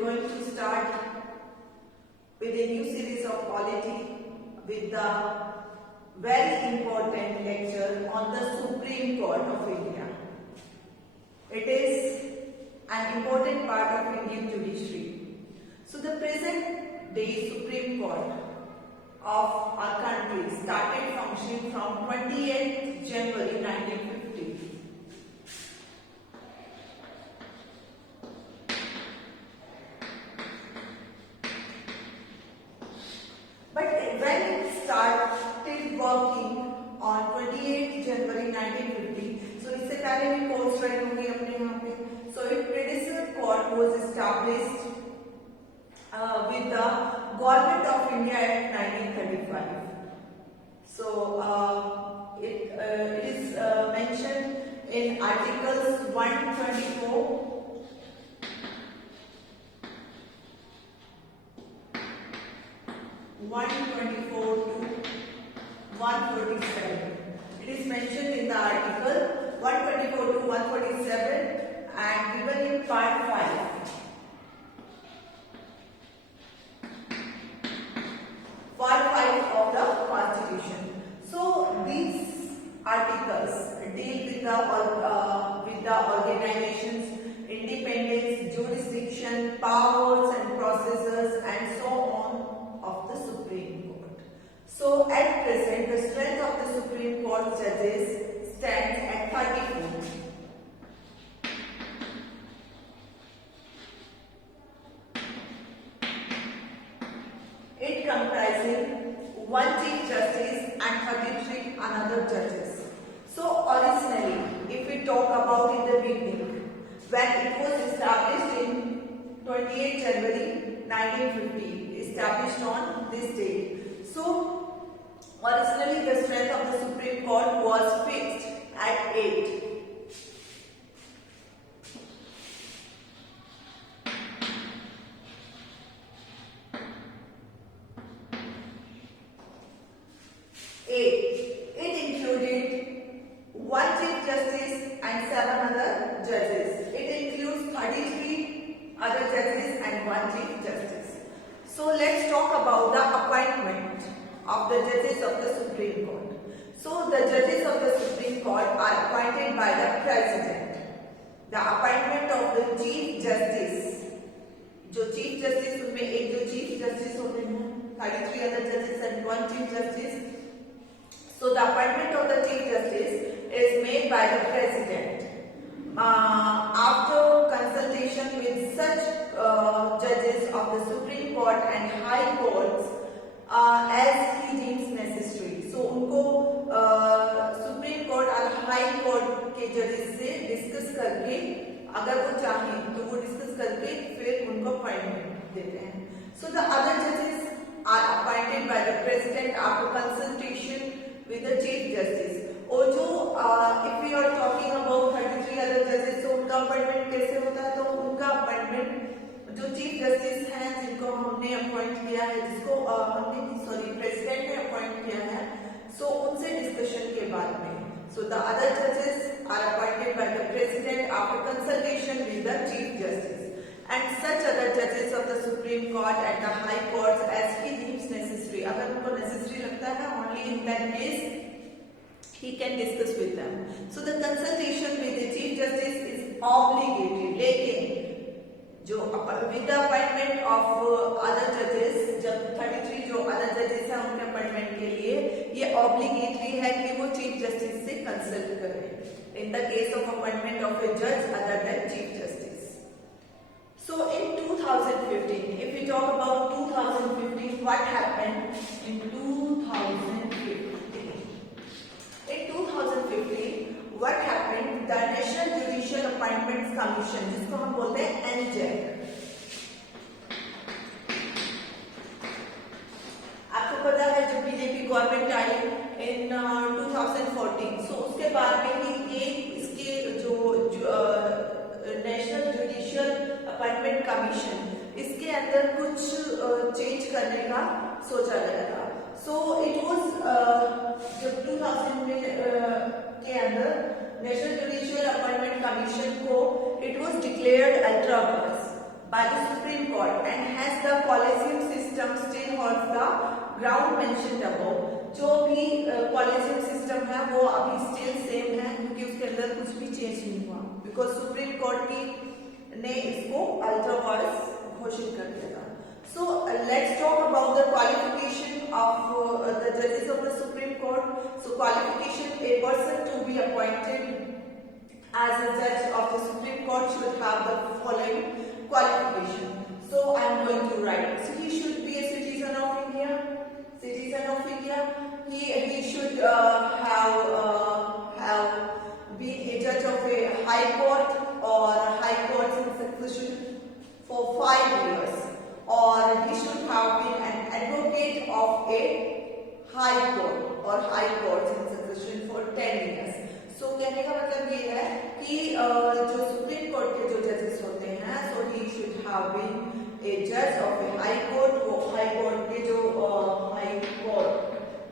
we're going to start with a new series of polity with the very important lecture on the Supreme Court of India. It is an important part of Indian judiciary. So the present day Supreme Court of our country started functioning from 28th January 1950. But when it started working on 28th January 1950, so इससे पहले भी court रही होंगी अपने यहाँ पे. So its predecessor court was established with the Government of India Act 1935. So it is mentioned in Articles 124. 124 to 147. It is mentioned in the article 124 to 147 and given in part 5. Part 5 of the Constitution. So these articles deal with the organization's independence, jurisdiction, powers and procedures and so on of the Supreme Court. So at present, the strength of the Supreme Court judges stands at 34. It comprising one Chief Justice and 33 another judges. So originally, if we talk about in the beginning, when it was established in 28 January 1950, established on this date. So originally the strength of the Supreme Court was fixed at 8. It included one Chief Justice and 7 other judges. It includes 33 other judges and 1 Chief Justice. So let's talk about the appointment of the judges of the Supreme Court. So the judges of the Supreme Court are appointed by the President. The appointment of the Chief Justice, जो Chief Justice उनमें एक जो Chief Justice होते हैं, 33 other judges and 1 Chief Justice. So the appointment of the Chief Justice is made by the President after consultation with such judges of the Supreme Court and High Courts as he deems necessary. So उनको Supreme Court और High Court के judges से discuss करके अगर वो चाहें तो वो discuss करके फिर उनको appointment देते हैं. So the other judges are appointed by the President after consultation with the Chief Justice. और जो if we are talking about 33 other judges, तो उनका अपॉइंटमेंट कैसे होता है? तो उनका अपॉइंटमेंट जो चीफ जस्टिस हैं जिनको हमने अपॉइंट किया है, जिसको प्रेसिडेंट ने अपॉइंट किया है, सो उनसे डिस्कशन के बाद में. So the other judges are appointed by the President after consultation with the Chief Justice and such other judges of the Supreme Court and the High Courts as he deems necessary. अगर उनको necessary लगता है, only in that case he can discuss with them. So the consultation with the Chief Justice is obligatory. लेकिन जो with the appointment of other judges, जब 33 जो other judges हैं उनके appointment के लिए ये obligatory है कि वो Chief Justice से consult करें in the case of appointment of a judge other than Chief Justice. So in 2015, if we talk about 2015, what happened in 2015? In 2015, what happened? The National Judicial Appointments Commission, जिसको हम बोलते हैं NJAC. आपको पता है जो BJP government I in 2014, so उसके बाद में ही ये इसके जो नेशनल जुडिशियल अपॉइंटमेंट कमीशन, इसके अंदर कुछ चेंज करने का सोचा गया था. सो इट वाज जब 2000 के अंदर नेशनल जुडिशियल अपॉइंटमेंट कमीशन को it was declared ultra vires by the Supreme Court and hence the collegium system still holds the ground mentioned above. जो भी collegium system है वो अभी still same है क्योंकि उसके अंदर कुछ भी change नहीं हुआ because Supreme Court की ने इसको ultra virus घोषित कर दिया था. So let's talk about the qualification of the judges of the Supreme Court. So qualification: a person to be appointed as a judge of the Supreme Court should have the following qualification. So I am going to write. So he should be a citizen of India. Citizen of India. He should have been a judge of a high court or high court in succession for 5 years. Or he should have been an advocate of a high court or high court in succession for 10 years. So कहने का मतलब ये है कि जो supreme court के जो जजेस होते हैं, so he should have been a judge of a high court. वो हाई कोर्ट के जो हाई कोर्ट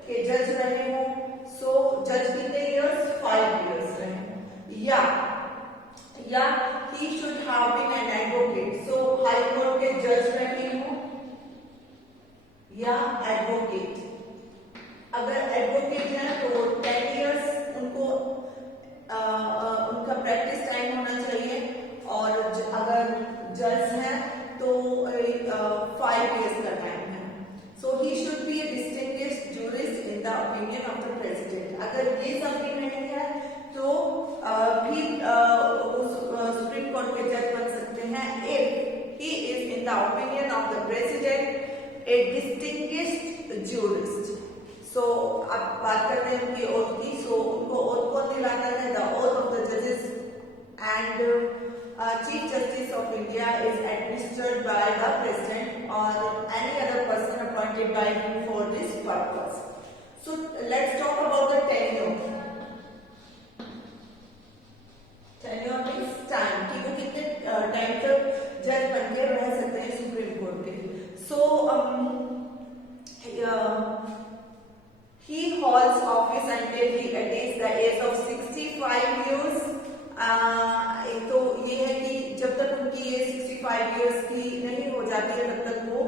के जज रहे हों, so जज कितने years? 5 years रहे हों. या he should have been an advocate. So high court के जज रहे हों या एडवोकेट. अगर एडवोकेट है तो 10 years उनको उनका प्रैक्टिस टाइम होना चाहिए और अगर जज है तो 5 years का टाइम है. So he should be a distinguished jurist in the opinion of the president. अगर ये सब भी नहीं है तो भी सुप्रीम कोर्ट के जज बन सकते हैं if he is in the opinion of the president a distinguished jurist. So अब बात करते हैं उनकी ओथ की. So उनको ओथ कौन दिलाता है? The oath of the judges and Chief Justice of India is administered by the President or any other person appointed by him for this purpose. So let's talk about the tenure. Tenure means time कि वो कितने time तक जज बन के रह सकते हैं सुप्रीम कोर्ट के. So he holds office until he attains the age of 65 years. तो ये है कि जब तक उनकी एज 65 years की नहीं हो जाती है तब तक वो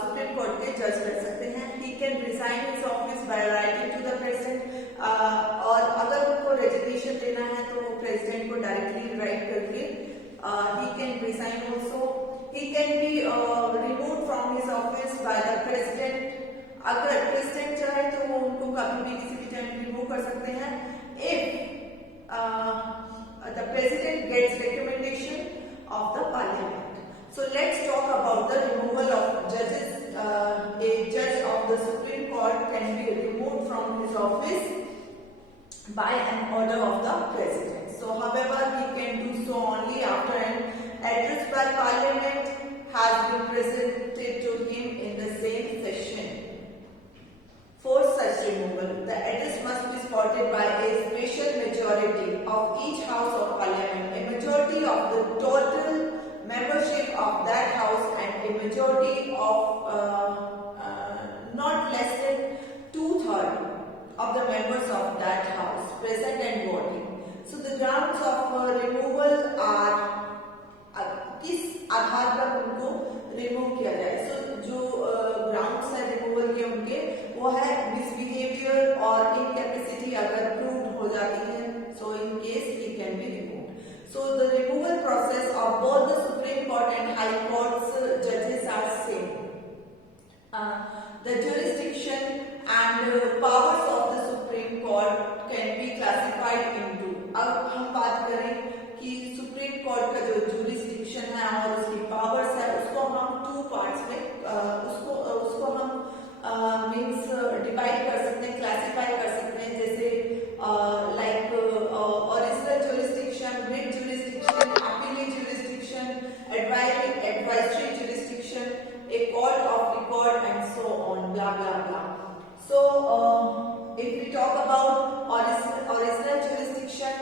सुप्रीम कोर्ट के जज रह सकते हैं. He can resign his office by writing to the president. और अगर उनको रेजिग्नेशन देना है तो वो प्रेसिडेंट को डायरेक्टली राइट करके he can resign also. He can be removed from his office by the president. अगर प्रेसिडेंट चाहे तो वो उनको कभी भी किसी भी टाइम रिमूव कर सकते हैं if the president gets recommendation of the parliament. So let's talk about the removal of judges. A judge of the Supreme Court can be removed from his office by an order of the president. So however he can do so only after an address by parliament has been presented to him in the same session. For such removal, the address must be supported by a special majority of each house of parliament, a majority of the total membership of that house, and a majority of not less than 2/3 of the members of that house present and voting. So the grounds of removal are किस आधार पर उनको remove किया जाए. So जो grounds है removal के उनके वो है मिसबिहेवियर और इनकैपेसिटी अगर प्रूव हो जाती है. So in case he can be removed. So the removal process of both the Supreme Court and High Courts judges are same. The jurisdiction and powers of the Supreme Court can be classified into. अब हम बात करें कि supreme court का जो jurisdiction है और उसकी पावर्स है उसको हम 2 पार्ट्स में उसको हम मींस डिवाइड कर सकते हैं, क्लासिफाई कर सकते हैं. जैसे like original jurisdiction, writ jurisdiction, appellate jurisdiction, advisory jurisdiction, a court of record and so on, blah blah blah. So if we talk about original jurisdiction,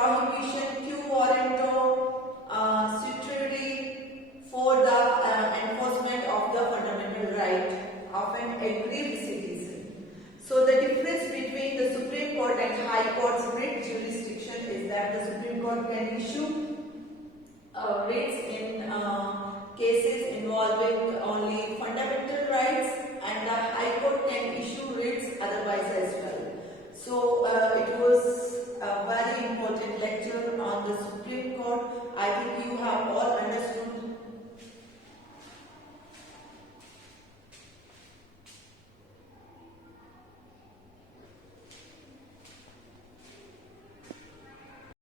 prohibition quo warranto certiorari for the enforcement of the fundamental right of an aggrieved citizen. So the difference between the Supreme Court and High Court's writ jurisdiction is that the Supreme Court can issue writs in cases involving only fundamental rights, and the High Court can issue writs otherwise as well. So it was a very important lecture on the Supreme Court. I think you have all